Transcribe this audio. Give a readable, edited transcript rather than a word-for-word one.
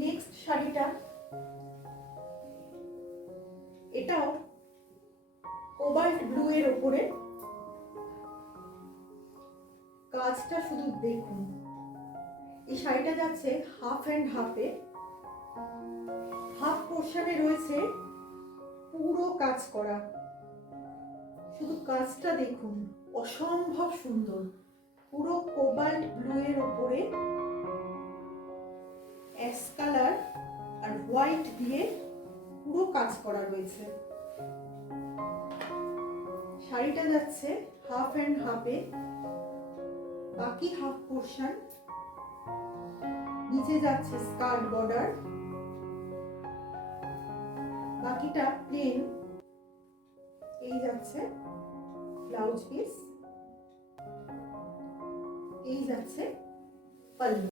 Next শাড়িটা, এটাও cobalt blue এর ওপরে। কাজটা শুধু দেখুন। এই শাড়িটা যাচ্ছে হাফ অ্যান্ড হাফে। হাফ পোর্শনে রয়েছে পুরো কাজ করা। শুধু কাজটা দেখুন, অসম্ভব সুন্দর। পুরো কোবাল্ট ব্লু এর ওপরে অ্যাশ কালার আর হোয়াইট দিয়ে পুরো কাজ করা রয়েছে। শাড়িটা যাচ্ছে হাফ অ্যান্ড হাফে। বাকি হাফ পোর্শন নিচে যাচ্ছে স্কার্ট বর্ডার, বাকিটা প্লেন। এই যাচ্ছে ব্লাউজ পিস, এই যাচ্ছে পাল্লু।